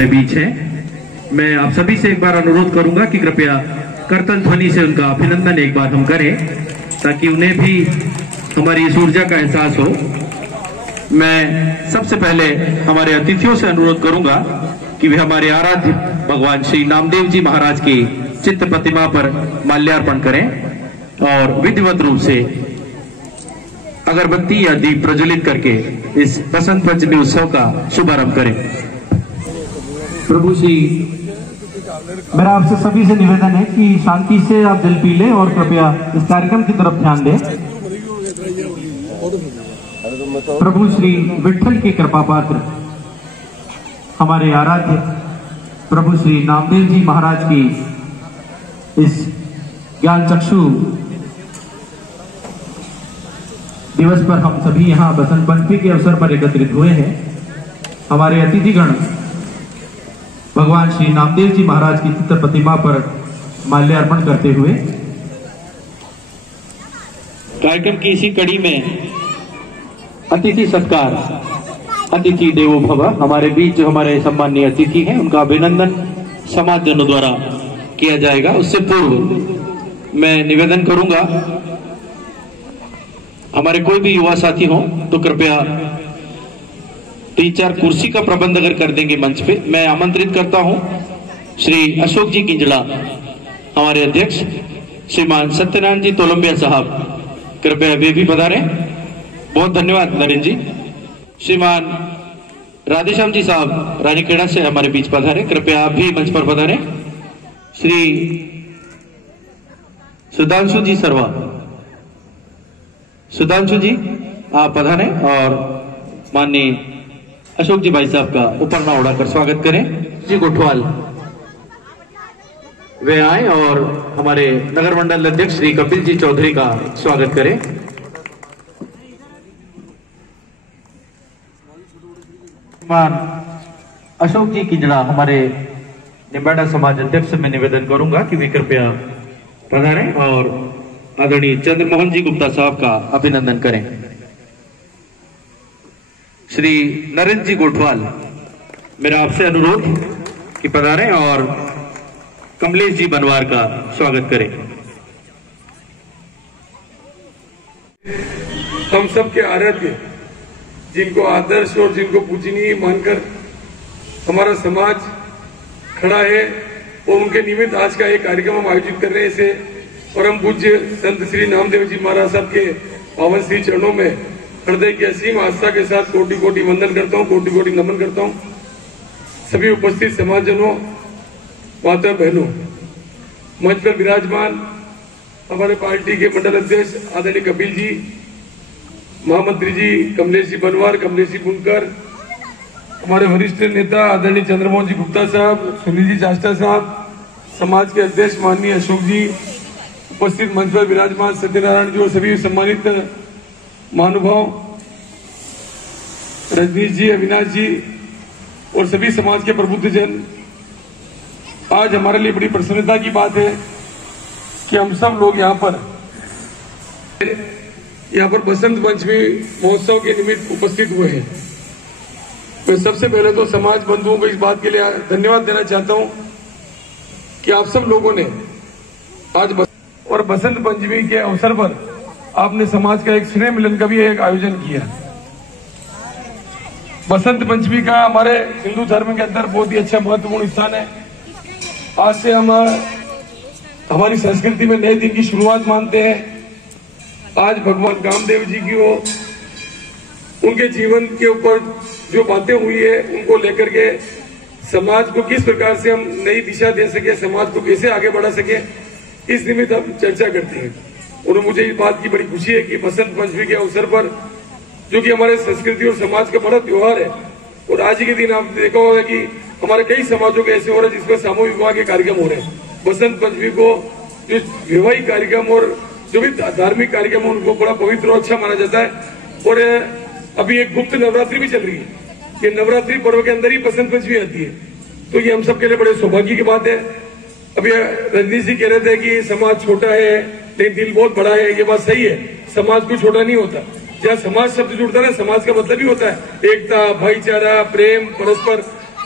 अपने बीच है। मैं आप सभी से एक बार अनुरोध करूंगा कि कृपया कर्तन ध्वनि से उनका अभिनंदन एक बार हम करें, ताकि उन्हें भी हमारी इस ऊर्जा का एहसास हो। मैं सबसे पहले हमारे अतिथियों से अनुरोध करूंगा कि वे हमारे आराध्य भगवान श्री नामदेव जी महाराज की चित्र प्रतिमा पर माल्यार्पण करें और विधिवत रूप से अगरबत्ती या दीप प्रज्वलित करके इस बसंत पंचमी उत्सव का शुभारंभ करें। प्रभु श्री, मेरा आपसे सभी से निवेदन है कि शांति से आप जल पी लें और कृपया इस कार्यक्रम की तरफ ध्यान दें। प्रभु श्री विठल के कृपा पात्र हमारे आराध्य प्रभु श्री नामदेव जी महाराज की इस ज्ञान चक्षु दिवस पर हम सभी यहाँ बसंत पंचमी के अवसर पर एकत्रित हुए हैं। हमारे अतिथिगण भगवान श्री नामदेव जी महाराज की चित्र प्रतिमा पर माल्यार्पण करते हुए कार्यक्रम की इसी कड़ी में अतिथि सत्कार, अतिथि देवो भव, हमारे बीच जो हमारे सम्माननीय अतिथि हैं उनका अभिनंदन समाजजनों द्वारा किया जाएगा। उससे पूर्व मैं निवेदन करूंगा, हमारे कोई भी युवा साथी हो तो कृपया 3-4 कुर्सी का प्रबंध अगर कर देंगे मंच पे। मैं आमंत्रित करता हूं श्री अशोक जी किंजड़ा, हमारे अध्यक्ष, श्रीमान सत्यनारायण जी तोलंबिया साहब, कृपया वे भी पधारें। बहुत धन्यवाद नरेंद्र जी। श्रीमान राधेश्याम जी साहब रानीखेड़ा से हमारे बीच पधारे, कृपया आप भी मंच पर पधारें। श्री सुधांशु जी सरवा, सुधांशु जी आप पधारें और माननीय अशोक जी भाई साहब का उपरना उड़ाकर स्वागत करें। जी गोठवाल वे आए और हमारे नगर मंडल अध्यक्ष श्री कपिल जी चौधरी का स्वागत करें। मान अशोक जी किंजड़ा हमारे निम्बाड़ा समाज अध्यक्ष में निवेदन करूंगा कि वे कृपया पधारें और आदरणीय चंद्रमोहन जी गुप्ता साहब का अभिनंदन करें। श्री नरेंद्र जी गोठवाल, मेरा आपसे अनुरोध कि पधारें और कमलेश जी बनवार का स्वागत करें। हम सबके आराध्य, जिनको आदर्श और जिनको पूजनीय मानकर हमारा समाज खड़ा है और उनके निमित्त आज का एक कार्यक्रम हम आयोजित कर रहे हैं। इसे परम पूज्य संत श्री नामदेव जी महाराज साहब के पावन श्री चरणों में हृदय की असीम आस्था के साथ कोटि कोटि वंदन करता हूँ, कोटि कोटि नमन करता हूँ। सभी उपस्थित समाजजनों, माता बहनों, मंच पर विराजमान हमारे पार्टी के मंडल अध्यक्ष आदरणीय कपिल जी, महामंत्री जी कमलेश जी बनवार, कमलेश जी बुनकर, हमारे वरिष्ठ नेता आदरणीय चंद्रमोहन जी गुप्ता साहब, सुनील जी चाष्टा साहब, समाज के अध्यक्ष माननीय अशोक जी, उपस्थित मंच पर विराजमान सत्यनारायण जी और सभी सम्मानित महानुभाव, रजनीश जी, अविनाश जी और सभी समाज के प्रबुद्धजन, आज हमारे लिए बड़ी प्रसन्नता की बात है कि हम सब लोग यहाँ पर बसंत पंचमी महोत्सव के निमित्त उपस्थित हुए हैं। मैं सबसे पहले तो समाज बंधुओं को इस बात के लिए धन्यवाद देना चाहता हूं कि आप सब लोगों ने आज और बसंत पंचमी के अवसर पर आपने समाज का एक स्नेह मिलन का भी एक आयोजन किया। बसंत पंचमी का हमारे हिंदू धर्म के अंदर बहुत ही अच्छा महत्वपूर्ण स्थान है। आज से हम हमारी संस्कृति में नए दिन की शुरुआत मानते हैं। आज भगवान कामदेव जी की उनके जीवन के ऊपर जो बातें हुई है उनको लेकर के समाज को किस प्रकार से हम नई दिशा दे सके, समाज को कैसे आगे बढ़ा सके, इस निमित्त हम चर्चा करते हैं। और मुझे इस बात की बड़ी खुशी है कि बसंत पंचमी के अवसर पर, जो कि हमारे संस्कृति और समाज का बड़ा त्योहार है, और आज के दिन आप देखा होगा कि हमारे कई समाजों के ऐसे हो रहे हैं जिसमें सामूहिक विवाह के कार्यक्रम हो रहे हैं। बसंत पंचमी को जो वैवाहिक कार्यक्रम और जो भी धार्मिक कार्यक्रम है उनको बड़ा पवित्र और अच्छा माना जाता है। और अभी एक गुप्त नवरात्रि भी चल रही है, ये नवरात्रि पर्व के अंदर ही बसंत पंचमी आती है, तो ये हम सबके लिए बड़े सौभाग्य की बात है। अभी रजनीश जी कह रहे थे कि समाज छोटा है लेकिन दिल बहुत बड़ा है, ये बात सही है। समाज कोई छोटा नहीं होता। जहाँ समाज शब्द जुड़ता है, समाज का मतलब ही होता है एकता, भाईचारा, प्रेम, परस्पर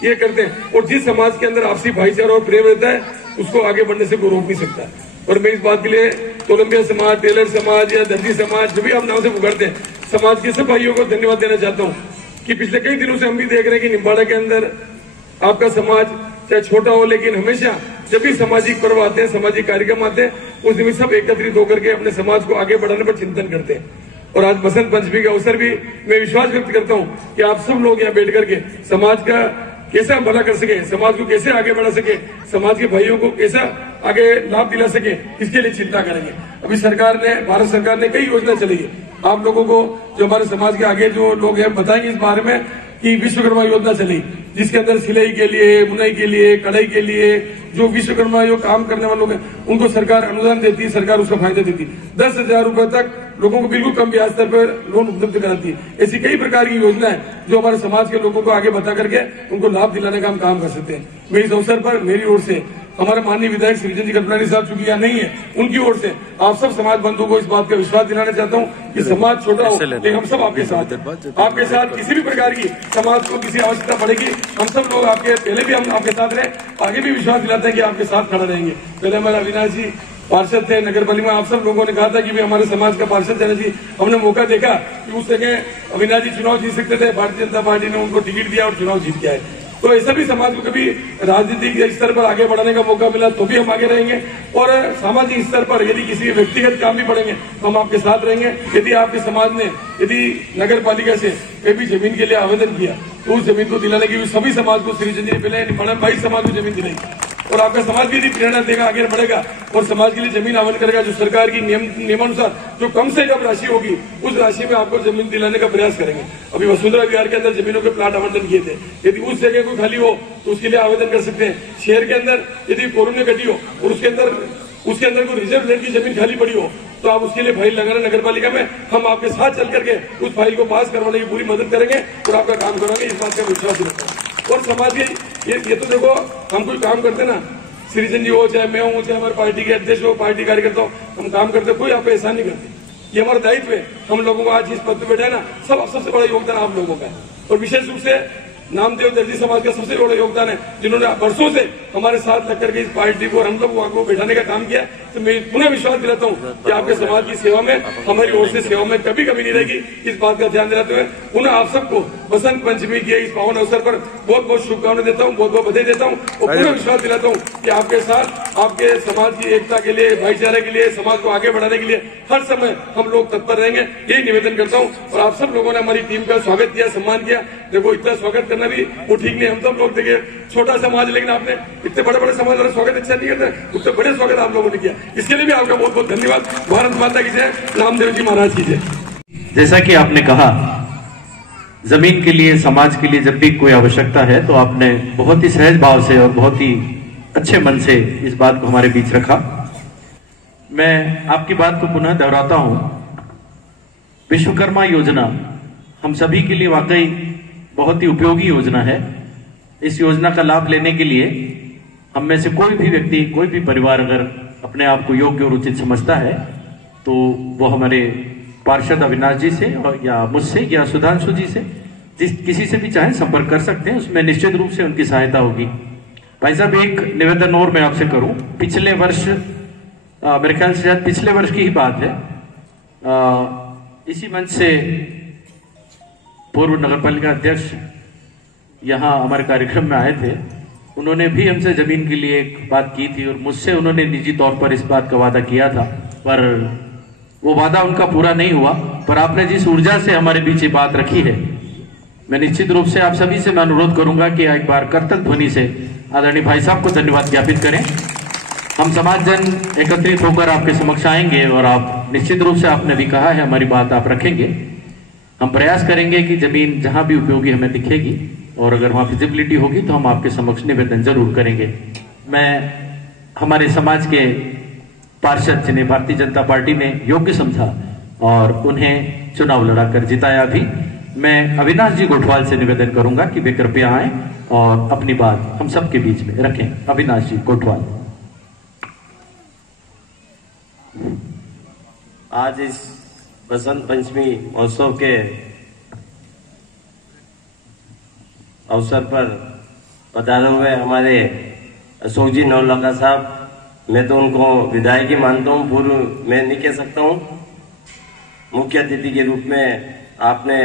ये करते हैं। और जिस समाज के अंदर आपसी भाईचारा और प्रेम रहता है उसको आगे बढ़ने से कोई रोक नहीं सकता। और मैं इस बात के लिए कोलंबिया समाज, टेलर समाज या दर्जी समाज, जो भी आप नाम से पुकारते हैं, समाज के सब भाइयों को धन्यवाद देना चाहता हूँ कि पिछले कई दिनों से हम भी देख रहे हैं कि निम्बाड़ा के अंदर आपका समाज चाहे छोटा हो, लेकिन हमेशा जब भी सामाजिक पर्व आते हैं, सामाजिक कार्यक्रम आते हैं, उस दिन सब एकत्रित होकर के अपने समाज को आगे बढ़ाने पर चिंतन करते हैं। और आज बसंत पंचमी का अवसर भी मैं विश्वास व्यक्त करता हूँ कि आप सब लोग यहाँ बैठ करके समाज का कैसे हम भला कर सके, समाज को कैसे आगे बढ़ा सके, समाज के भाइयों को कैसा आगे लाभ दिला सके, इसके लिए चिंता करेंगे। अभी सरकार ने, भारत सरकार ने कई योजना चलाई है। आप लोगों को जो हमारे समाज के आगे जो लोग हैं बताएंगे इस बारे में कि विश्वकर्मा योजना चली, जिसके अंदर सिलाई के लिए, बुनाई के लिए, कढ़ाई के लिए जो विश्वकर्मा जो काम करने वाले लोग हैं उनको सरकार अनुदान देती है, सरकार उसका फायदा देती है। 10,000 रुपए तक लोगों को बिल्कुल कम ब्याज दर पर लोन उपलब्ध कराती है। ऐसी कई प्रकार की योजना है जो हमारे समाज के लोगों को आगे बता करके उनको लाभ दिलाने का हम काम कर सकते हैं। मैं इस अवसर पर मेरी ओर से, हमारे माननीय विधायक श्रीजन जी कल्पनानी साहब चूंकि यहाँ नहीं है, उनकी ओर से आप सब समाज बंधुओं को इस बात का विश्वास दिलाना चाहता हूँ कि समाज छोटा हो लेकिन हम सब आपके साथ किसी भी प्रकार की समाज को किसी आवश्यकता पड़ेगी, हम सब लोग आपके, पहले भी हम आपके साथ रहे, आगे भी विश्वास दिलाते हैं कि आपके साथ खड़ा रहेंगे। पहले हमारे अविनाश जी पार्षद थे नगर पालिका में, आप सब लोगों ने कहा था कि भाई हमारे समाज का पार्षद जाना चाहिए। हमने मौका देखा कि उस जगह अविनाश जी चुनाव जीत सकते थे, भारतीय जनता पार्टी ने उनको टिकट दिया और चुनाव जीत के आए। तो ऐसा भी समाज को कभी राजनीतिक स्तर पर आगे बढ़ाने का मौका मिला तो भी हम आगे रहेंगे, और सामाजिक स्तर पर यदि किसी व्यक्तिगत काम भी पड़ेंगे तो हम आपके साथ रहेंगे। यदि आपके समाज ने यदि नगर पालिका से कोई भी जमीन के लिए आवेदन किया तो उस जमीन को दिलाने के लिए सभी समाज को श्री चंद्र पहले निम्बाड़ा 22 समाज को जमीन दिलाई, और आपका समाज भी यदि प्रेरणा देगा, आगे बढ़ेगा और समाज के लिए जमीन आवंटन करेगा, जो सरकार की नियमानुसार जो कम से कम राशि होगी उस राशि में आपको जमीन दिलाने का प्रयास करेंगे। अभी वसुंधरा विहार के अंदर जमीनों के प्लाट आवंटन किए थे, यदि उस जगह कोई खाली हो तो उसके लिए आवेदन कर सकते हैं। शहर के अंदर यदि कॉलोनी कटी हो और उसके अंदर कोई रिजर्व लैंड की जमीन खाली पड़ी हो तो आप उसके लिए फाइल लगाना नगर पालिका में, हम आपके साथ चल करके उस फाइल को पास करवाने की पूरी मदद करेंगे और आपका काम कराएंगे, इस बात का विश्वास रखता हूँ। और समाज के ये तो देखो, हम कोई काम करते ना, श्रीजन जी हो, चाहे मैं हूँ, चाहे हमारे पार्टी के अध्यक्ष हो, पार्टी कार्यकर्ता हो, हम काम करते, कोई आप ऐसा नहीं करते, ये हमारा दायित्व है। हम लोगों को आज इस पद पे बैठे है ना, सबसे बड़ा योगदान आप लोगों का है। और विशेष रूप से नामदेव दर्जी समाज का सबसे बड़ा योगदान है, जिन्होंने वर्षों से हमारे साथ लग करके इस पार्टी को और हम लोग को बैठाने का काम किया। तो मैं पुनः विश्वास दिलाता हूँ कि आपके समाज की सेवा में, हमारी ओर से सेवा में कभी कभी नहीं रहेगी, इस बात का ध्यान दिलाते हुए पुनः आप सबको बसंत पंचमी के इस पावन अवसर पर बहुत बहुत शुभकामनाएं देता हूँ, बहुत बहुत बधाई देता हूँ और पुनः विश्वास दिलाता हूँ कि आपके साथ, आपके समाज की एकता के लिए, भाईचारे के लिए, समाज को आगे बढ़ाने के लिए हर समय हम लोग तत्पर रहेंगे, यही निवेदन करता हूँ। और आप सब लोगों ने हमारी टीम का स्वागत किया, सम्मान किया। देखो, इतना स्वागत करना भी वो ठीक नहीं, हम सब लोग देखिए छोटा समाज, लेकिन आपने इतने बड़े बड़े समाज वाला स्वागत अच्छा नहीं करते, उतने बड़े स्वागत आप लोगों ने किया, इसके लिए भी आपका बहुत बहुत धन्यवाद। भारत माता की जय, नामदेव जी महाराज की जय। जैसा कि आपने कहा, जमीन के लिए, समाज के लिए जब भी कोई आवश्यकता है तो आपने बहुत ही सहज भाव से और बहुत ही अच्छे मन से इस बात को हमारे बीच रखा। मैं आपकी बात को पुनः दोहराता हूं, विश्वकर्मा योजना हम सभी के लिए वाकई बहुत ही उपयोगी योजना है। इस योजना का लाभ लेने के लिए हम में से कोई भी व्यक्ति, कोई भी परिवार अगर अपने आप को योग्य और उचित समझता है तो वो हमारे पार्षद अविनाश जी से या मुझसे या सुधांशु जी से, किसी से भी चाहे संपर्क कर सकते हैं, उसमें निश्चित रूप से उनकी सहायता होगी। भाई साहब, एक निवेदन और मैं आपसे करूं, पिछले वर्ष, मेरे ख्याल से शायद पिछले वर्ष की ही बात है, इसी मंच से पूर्व नगरपालिका अध्यक्ष यहाँ हमारे कार्यक्रम में आए थे। उन्होंने भी हमसे जमीन के लिए एक बात की थी और मुझसे उन्होंने निजी तौर पर इस बात का वादा किया था, पर वो वादा उनका पूरा नहीं हुआ। पर आपने जिस ऊर्जा से हमारे बीच ये बात रखी है, मैं निश्चित रूप से आप सभी से मैं अनुरोध करूंगा कि एक बार करतल ध्वनि से आदरणीय भाई साहब को धन्यवाद ज्ञापित करें। हम समाज जन एकत्रित होकर आपके समक्ष आएंगे और आप निश्चित रूप से, आपने भी कहा है, हमारी बात आप रखेंगे। हम प्रयास करेंगे कि जमीन जहां भी उपयोगी हमें दिखेगी और अगर वहां फिजिबिलिटी होगी तो हम आपके समक्ष निवेदन जरूर करेंगे। मैं हमारे समाज के पार्षद जिन्हें भारतीय जनता पार्टी ने योग्य समझा और उन्हें चुनाव लड़ाकर जिताया भी, मैं अविनाश जी गोठवाल से निवेदन करूंगा कि वे कृपया आए और अपनी बात हम सबके बीच में रखें। अविनाश जी गोठवाल। आज इस बसंत पंचमी महोत्सव के अवसर पर पधारे हुए हमारे अशोक जी नौलखा साहब, मैं तो उनको विधायक ही मानता हूँ, पूर्व मैं नहीं कह सकता हूँ। मुख्य अतिथि के रूप में आपने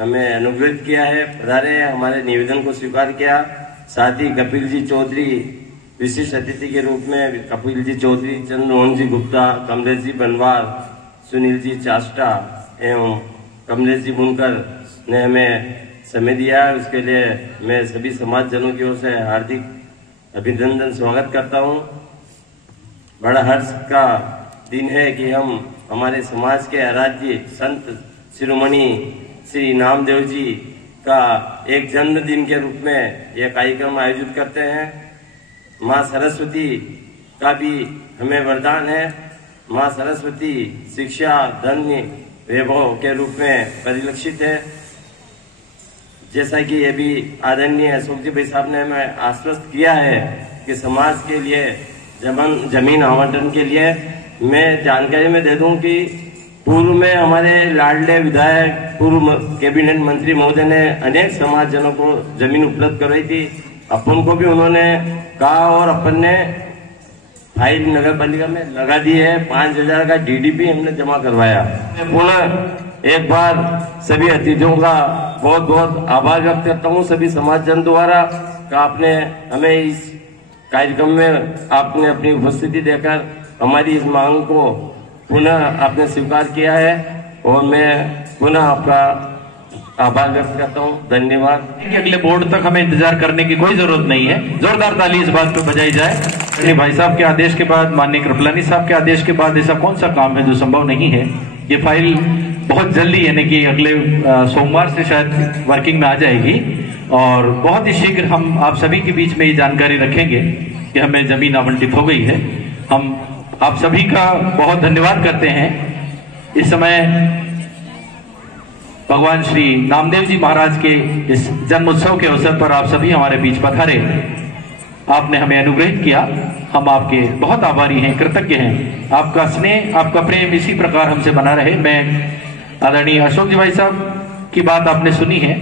हमें अनुग्रहित किया है, पधारे, हमारे निवेदन को स्वीकार किया। साथ ही कपिल जी चौधरी विशिष्ट अतिथि के रूप में, कपिल जी चौधरी, चंद्रमोहन जी गुप्ता, कमलेश जी बनवार, सुनील जी चाष्टा एवं कमलेश जी बुनकर ने हमें समय दिया है। उसके लिए मैं सभी समाजजनों की ओर से हार्दिक अभिनंदन स्वागत करता हूं। बड़ा हर्ष का दिन है कि हम हमारे समाज के आराध्य संत शिरोमणि श्री नामदेव जी का एक जन्मदिन के रूप में यह कार्यक्रम आयोजित करते हैं। माँ सरस्वती का भी हमें वरदान है। माँ सरस्वती शिक्षा, धन्य, वैभव के रूप में परिलक्षित है। जैसा कि ये भी आदरणीय अशोक जी भाई साहब ने हमें आश्वस्त किया है कि समाज के लिए जमीन आवंटन के लिए मैं जानकारी में दे दूं कि पूर्व में हमारे लाडले विधायक, पूर्व कैबिनेट मंत्री महोदय ने अनेक समाजजनों को जमीन उपलब्ध करवाई थी। अपन को भी उन्होंने कहा और अपन ने फाइल नगर पालिका में लगा दी है। 5,000 का DDP हमने जमा करवाया। मैं पुनः एक बार सभी अतिथियों का बहुत बहुत आभार व्यक्त करता हूँ, सभी समाजजन द्वारा का आपने हमें इस कार्यक्रम में आपने अपनी उपस्थिति देकर हमारी इस मांग को पुनः आपने स्वीकार किया है और मैं पुनः आपका आभार व्यक्त करता हूँ। धन्यवाद। अगले बोर्ड तक हमें इंतजार करने की कोई जरूरत नहीं है। जोरदार ताली इस बात पे बजाई जाए। भाई साहब के आदेश के बाद, माननीय कृपलानी साहब के आदेश के बाद ऐसा कौन सा काम है जो संभव नहीं है। ये फाइल बहुत जल्दी, यानी कि अगले सोमवार से शायद वर्किंग में आ जाएगी और बहुत ही शीघ्र हम आप सभी के बीच में ये जानकारी रखेंगे कि हमें जमीन आवंटित हो गई है। हम आप सभी का बहुत धन्यवाद करते हैं। इस समय भगवान श्री नामदेव जी महाराज के इस जन्मोत्सव के अवसर पर आप सभी हमारे बीच पधारे, आपने हमें अनुग्रहित किया। हम आपके बहुत आभारी हैं, कृतज्ञ हैं। आपका स्नेह, आपका प्रेम इसी प्रकार हमसे बना रहे। मैं आदरणीय अशोक जी भाई साहब की बात आपने सुनी है।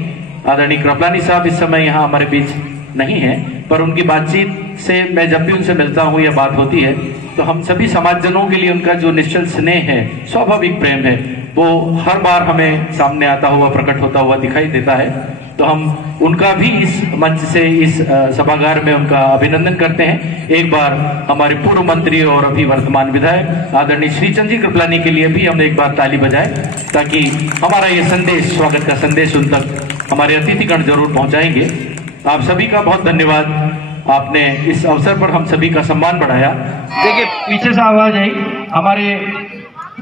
आदरणीय कृपलानी साहब इस समय यहाँ हमारे बीच नहीं है, पर उनकी बातचीत से मैं जब भी उनसे मिलता हूँ या बात होती है तो हम सभी समाजजनों के लिए उनका जो निश्चल स्नेह है, स्वाभाविक प्रेम है, वो हर बार हमें सामने आता हुआ, प्रकट होता हुआ दिखाई देता है। तो हम उनका भी इस मंच से, इस सभागार में उनका अभिनंदन करते हैं। एक बार हमारे पूर्व मंत्री और अभी वर्तमान विधायक आदरणीय श्रीचंद जी कृपलानी के लिए भी हम एक बार ताली बजाएं, ताकि हमारा ये संदेश, स्वागत का संदेश उन तक हमारे अतिथिगण जरूर पहुंचाएंगे। आप सभी का बहुत धन्यवाद। आपने इस अवसर पर हम सभी का सम्मान बढ़ाया। देखिए पीछे से आवाज आई, हमारे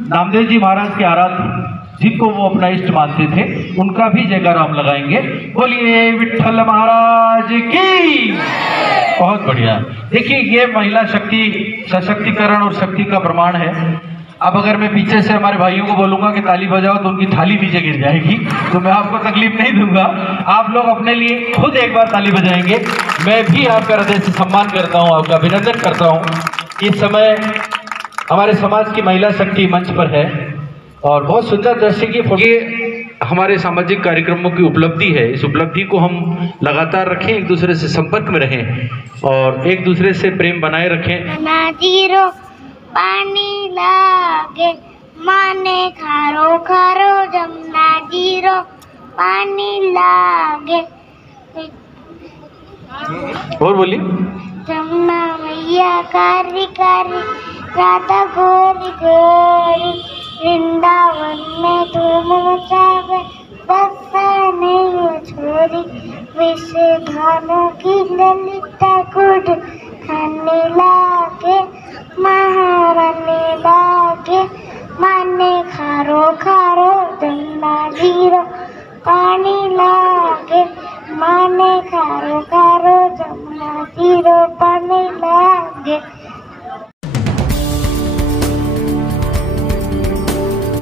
नामदेव जी महाराज के आराध्य जिनको वो अपना इष्ट मानते थे, उनका भी जयकारा हम लगाएंगे। बोलिए विठ्ठल महाराज की। बहुत बढ़िया। देखिए ये महिला शक्ति, सशक्तिकरण और शक्ति का प्रमाण है। अब अगर मैं पीछे से हमारे भाइयों को बोलूंगा कि ताली बजाओ तो उनकी थाली नीचे गिर जाएगी, तो मैं आपको तकलीफ नहीं दूंगा। आप लोग अपने लिए खुद एक बार ताली बजाएंगे। मैं भी आपका हृदय से सम्मान करता हूं, आपका अभिनंदन करता हूं। इस समय हमारे समाज की महिला शक्ति मंच पर है और बहुत सुंदर दृश्य की ये हमारे सामाजिक कार्यक्रमों की उपलब्धि है। इस उपलब्धि को हम लगातार रखें, एक दूसरे से संपर्क में रहें और एक दूसरे से प्रेम बनाए रखें। पानी लागे माने खारो खारो जमुना जीरो पानी लागे। और बोलिए। जमुना मैया कारी कारी राधा गोरी गोरी वृंदावन में धूम मचावे बरसाने वो छोरी विषधानों की ललिता गुड